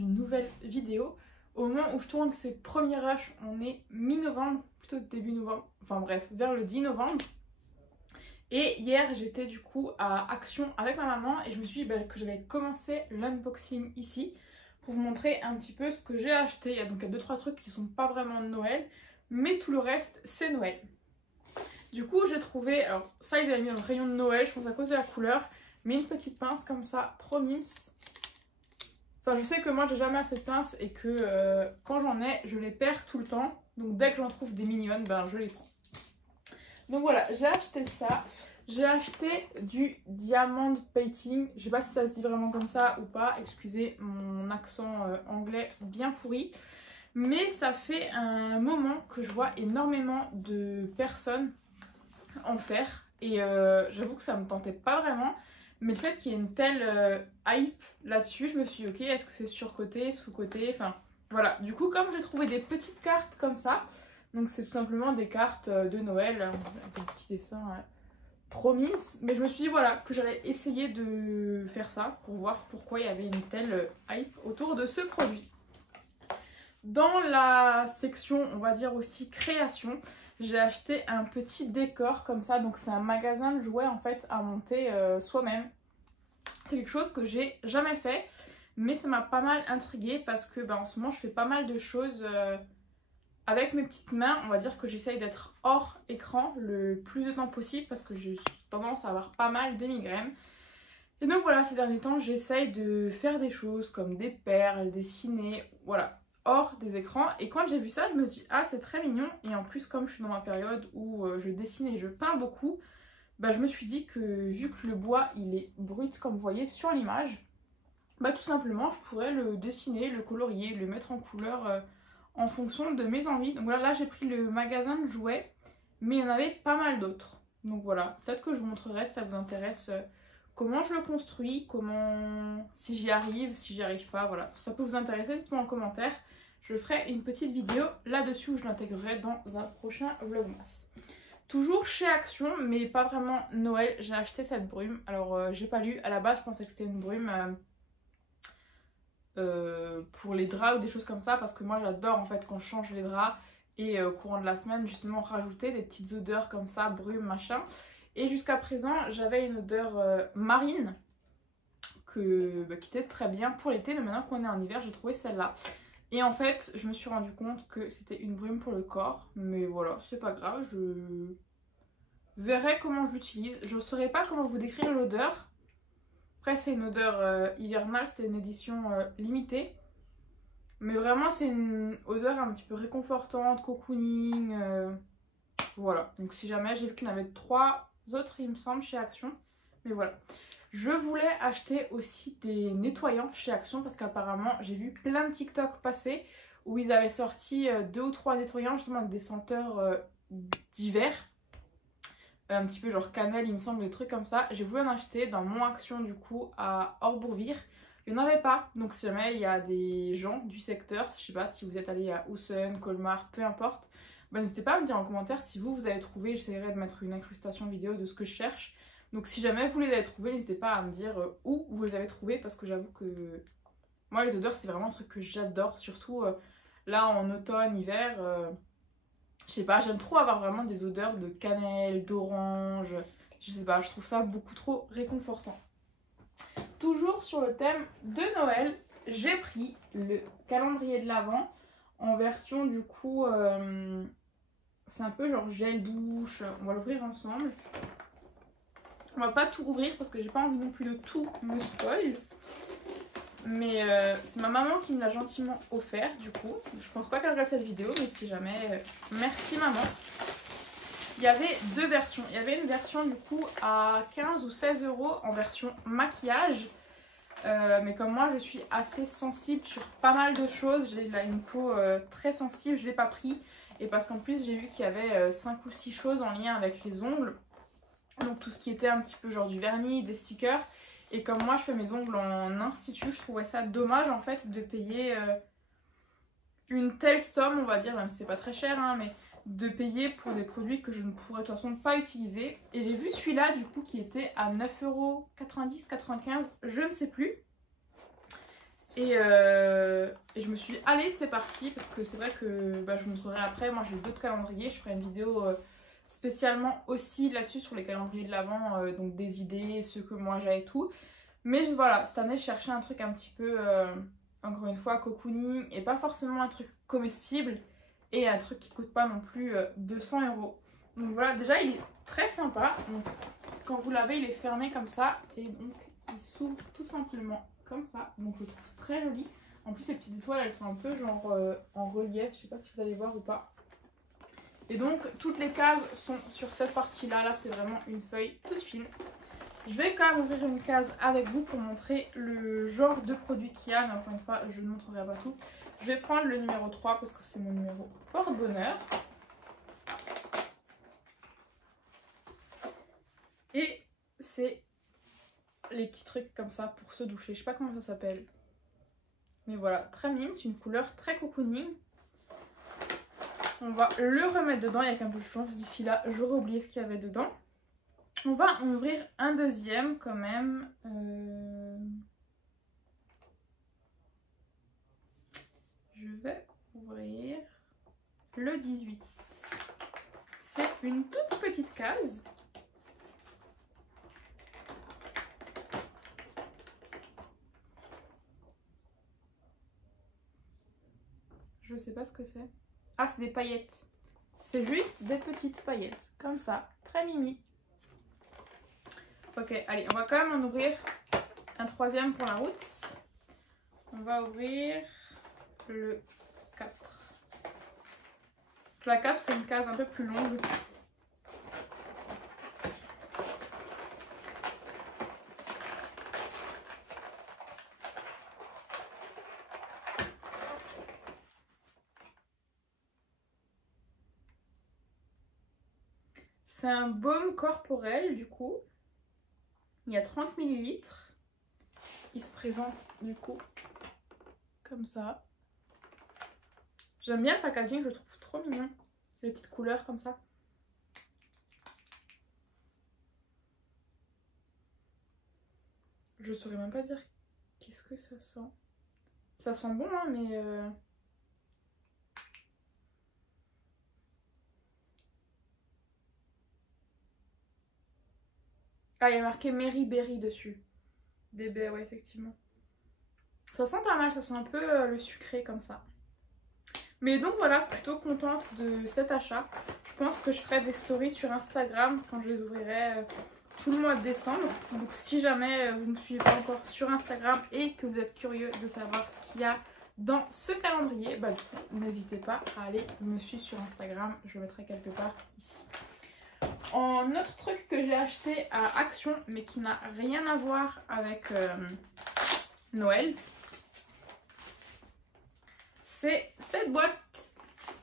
Nouvelle vidéo. Au moment où je tourne ces premiers rushs, on est mi-novembre, plutôt début novembre, enfin bref, vers le 10 novembre. Et hier j'étais du coup à Action avec ma maman et je me suis dit que j'allais commencer l'unboxing ici pour vous montrer un petit peu ce que j'ai acheté. Il y a donc 2-3 trucs qui sont pas vraiment de Noël, mais tout le reste c'est Noël. Du coup j'ai trouvé, alors ça ils avaient mis dans le rayon de Noël, je pense à cause de la couleur, mais une petite pince comme ça, trop mimes. Enfin je sais que moi j'ai jamais assez de pinces et que quand j'en ai je les perds tout le temps. Donc dès que j'en trouve des mignonnes, je les prends. Donc voilà, j'ai acheté ça. J'ai acheté du Diamond Painting. Je sais pas si ça se dit vraiment comme ça ou pas. Excusez mon accent anglais bien pourri. Mais ça fait un moment que je vois énormément de personnes en faire. Et j'avoue que ça me tentait pas vraiment. Mais le fait qu'il y ait une telle hype là-dessus, je me suis dit ok, est-ce que c'est surcoté, sous-coté, enfin voilà. Du coup, comme j'ai trouvé des petites cartes comme ça, donc c'est tout simplement des cartes de Noël, avec des petits dessins trop mimes. Mais je me suis dit voilà, que j'allais essayer de faire ça pour voir pourquoi il y avait une telle hype autour de ce produit. Dans la section, on va dire aussi création, j'ai acheté un petit décor comme ça. Donc c'est un magasin de jouets en fait à monter soi-même. C'est quelque chose que j'ai jamais fait, mais ça m'a pas mal intriguée parce que en ce moment je fais pas mal de choses avec mes petites mains. On va dire que j'essaye d'être hors écran le plus de temps possible parce que j'ai tendance à avoir pas mal de migraines. Et donc voilà, ces derniers temps j'essaye de faire des choses comme des perles, dessiner, voilà, hors des écrans. Et quand j'ai vu ça, je me suis dit ah c'est très mignon. Et en plus comme je suis dans ma période où je dessine et je peins beaucoup, je me suis dit que vu que le bois il est brut comme vous voyez sur l'image, tout simplement je pourrais le dessiner, le colorier, le mettre en couleur en fonction de mes envies. Donc voilà, là j'ai pris le magasin de jouets, mais il y en avait pas mal d'autres. Donc voilà, peut-être que je vous montrerai si ça vous intéresse comment je le construis, si j'y arrive, si j'y arrive pas, voilà. Ça peut vous intéresser, dites-moi en commentaire. Je ferai une petite vidéo là-dessus où je l'intégrerai dans un prochain vlogmas. Toujours chez Action, mais pas vraiment Noël, j'ai acheté cette brume. Alors j'ai pas lu, à la base je pensais que c'était une brume pour les draps ou des choses comme ça, parce que moi j'adore en fait quand je change les draps et au courant de la semaine justement rajouter des petites odeurs comme ça, brume, machin. Et jusqu'à présent j'avais une odeur marine qui était très bien pour l'été, mais maintenant qu'on est en hiver j'ai trouvé celle-là. Et en fait, je me suis rendu compte que c'était une brume pour le corps. Mais voilà, c'est pas grave, je verrai comment je l'utilise. Je ne saurais pas comment vous décrire l'odeur. Après, c'est une odeur hivernale, c'était une édition limitée. Mais vraiment, c'est une odeur un petit peu réconfortante, cocooning. Voilà, donc si jamais, j'ai vu qu'il y en avait 3 autres, il me semble, chez Action. Mais voilà. Je voulais acheter aussi des nettoyants chez Action parce qu'apparemment j'ai vu plein de TikTok passer où ils avaient sorti 2 ou 3 nettoyants justement avec des senteurs d'hiver. Un petit peu genre cannelle il me semble, des trucs comme ça. J'ai voulu en acheter dans mon Action du coup à Orbourvire. Il n'y en avait pas, donc si jamais il y a des gens du secteur, je sais pas si vous êtes allé à Houssen, Colmar, peu importe, bah, n'hésitez pas à me dire en commentaire si vous avez trouvé. J'essaierai de mettre une incrustation vidéo de ce que je cherche. Donc si jamais vous les avez trouvés, n'hésitez pas à me dire où vous les avez trouvés parce que j'avoue que moi les odeurs c'est vraiment un truc que j'adore, surtout là en automne, hiver, je sais pas, j'aime trop avoir vraiment des odeurs de cannelle, d'orange, je sais pas, je trouve ça beaucoup trop réconfortant. Toujours sur le thème de Noël, j'ai pris le calendrier de l'Avent en version du coup, c'est un peu genre gel douche, on va l'ouvrir ensemble. On va pas tout ouvrir parce que j'ai pas envie non plus de tout me spoil. Mais c'est ma maman qui me l'a gentiment offert du coup. Je pense pas qu'elle regarde cette vidéo, mais si jamais, merci maman. Il y avait 2 versions. Il y avait une version du coup à 15 ou 16 € en version maquillage. Mais comme moi je suis assez sensible sur pas mal de choses, j'ai là une peau très sensible, je l'ai pas pris. Et parce qu'en plus j'ai vu qu'il y avait 5 ou 6 choses en lien avec les ongles. Donc tout ce qui était un petit peu genre du vernis, des stickers. Et comme moi je fais mes ongles en institut, je trouvais ça dommage en fait de payer une telle somme, on va dire, même si c'est pas très cher, hein, mais de payer pour des produits que je ne pourrais de toute façon pas utiliser. Et j'ai vu celui-là du coup qui était à 9,90 €, 95, je ne sais plus. Et je me suis dit allez c'est parti, parce que c'est vrai que je vous montrerai après, moi j'ai d'autres calendriers, je ferai une vidéo spécialement aussi là-dessus sur les calendriers de l'Avent, donc des idées, ceux que moi j'ai et tout. Mais voilà, cette année je cherchais un truc un petit peu, encore une fois, cocooning et pas forcément un truc comestible et un truc qui coûte pas non plus 200 €. Donc voilà, déjà il est très sympa. Donc, quand vous l'avez, il est fermé comme ça et donc il s'ouvre tout simplement comme ça. Donc je le trouve très joli. En plus les petites étoiles elles sont un peu genre en relief, je sais pas si vous allez voir ou pas. Et donc toutes les cases sont sur cette partie là, là c'est vraiment une feuille toute fine. Je vais quand même ouvrir une case avec vous pour montrer le genre de produit qu'il y a, mais encore une fois je ne montrerai pas tout. Je vais prendre le numéro 3 parce que c'est mon numéro porte-bonheur. Et c'est les petits trucs comme ça pour se doucher, je sais pas comment ça s'appelle. Mais voilà, très mime, c'est une couleur très cocooning. On va le remettre dedans, il y a qu'un peu de chance, d'ici là j'aurais oublié ce qu'il y avait dedans. On va en ouvrir un deuxième quand même. Je vais ouvrir le 18. C'est une toute petite case. Je sais pas ce que c'est. Ah, c'est des paillettes. C'est juste des petites paillettes, comme ça, très mimi. Ok, allez, on va quand même en ouvrir un troisième pour la route. On va ouvrir le 4. La 4, c'est une case un peu plus longue. C'est un baume corporel du coup. Il y a 30 ml. Il se présente du coup comme ça. J'aime bien le packaging, je le trouve trop mignon. Les petites couleurs comme ça. Je saurais même pas dire qu'est-ce que ça sent. Ça sent bon hein, mais... Ah, il y a marqué Mary Berry dessus. Des baies, ouais, effectivement. Ça sent pas mal, ça sent un peu le sucré comme ça. Mais donc voilà, plutôt contente de cet achat. Je pense que je ferai des stories sur Instagram quand je les ouvrirai tout le mois de décembre. Donc si jamais vous ne me suivez pas encore sur Instagram et que vous êtes curieux de savoir ce qu'il y a dans ce calendrier, bah du coup, n'hésitez pas à aller me suivre sur Instagram. Je le mettrai quelque part ici. Un autre truc que j'ai acheté à Action, mais qui n'a rien à voir avec Noël, c'est cette boîte.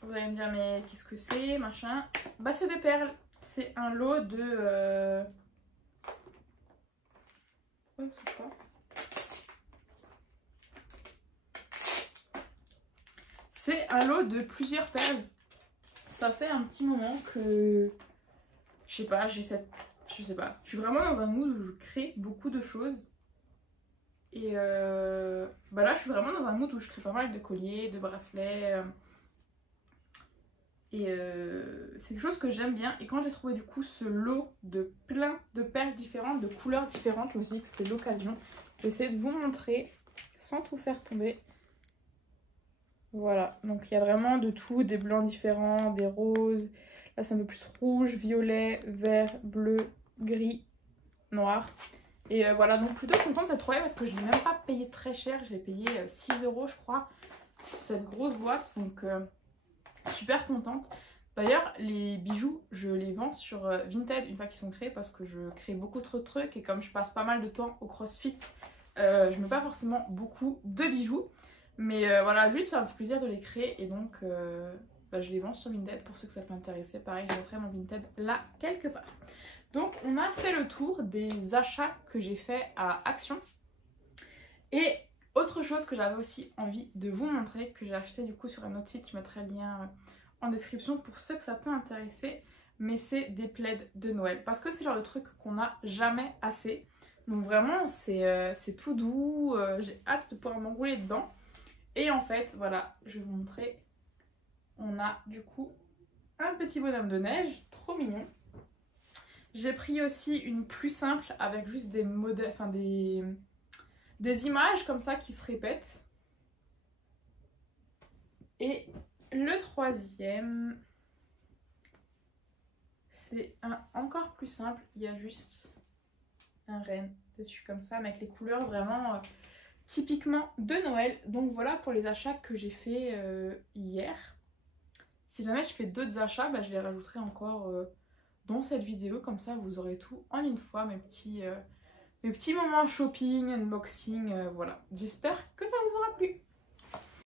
Vous allez me dire, mais qu'est-ce que c'est, machin. Bah, c'est des perles. C'est un lot de... Ouais, c'est ça. C'est un lot de plusieurs perles. Ça fait un petit moment que... Je sais pas, j'ai cette... Je sais pas. Je suis vraiment dans un mood où je crée beaucoup de choses. Et bah là, je suis vraiment dans un mood où je crée pas mal de colliers, de bracelets. Et c'est quelque chose que j'aime bien. Et quand j'ai trouvé du coup ce lot de plein de perles différentes, de couleurs différentes, je me suis dit que c'était l'occasion. Je vais essayer de vous montrer sans tout faire tomber. Voilà, donc il y a vraiment de tout, des blancs différents, des roses. Là c'est un peu plus rouge, violet, vert, bleu, gris, noir. Et voilà, donc plutôt contente de cette trouvaille parce que je ne l'ai même pas payé très cher. Je l'ai payé 6 € je crois, cette grosse boîte. Donc super contente. D'ailleurs les bijoux je les vends sur Vinted une fois qu'ils sont créés parce que je crée beaucoup trop de trucs. Et comme je passe pas mal de temps au CrossFit, je mets pas forcément beaucoup de bijoux. Mais voilà, juste ça me fait plaisir de les créer. Et donc bah, je les vends sur Vinted pour ceux que ça peut intéresser. Pareil, je mettrai mon Vinted là quelque part. Donc on a fait le tour des achats que j'ai fait à Action. Et autre chose que j'avais aussi envie de vous montrer, que j'ai acheté du coup sur un autre site, je mettrai le lien en description pour ceux que ça peut intéresser. Mais c'est des plaids de Noël. Parce que c'est le genre de truc qu'on n'a jamais assez. Donc vraiment c'est tout doux, j'ai hâte de pouvoir m'enrouler dedans. Et en fait voilà, je vais vous montrer. On a du coup un petit bonhomme de neige, trop mignon. J'ai pris aussi une plus simple avec juste des modèles, enfin des images comme ça qui se répètent. Et le troisième, c'est un encore plus simple. Il y a juste un renne dessus comme ça, mais avec les couleurs vraiment typiquement de Noël. Donc voilà pour les achats que j'ai fait hier. Si jamais je fais d'autres achats, bah, je les rajouterai encore... dans cette vidéo, comme ça vous aurez tout en une fois, mes petits moments shopping, unboxing, voilà. J'espère que ça vous aura plu.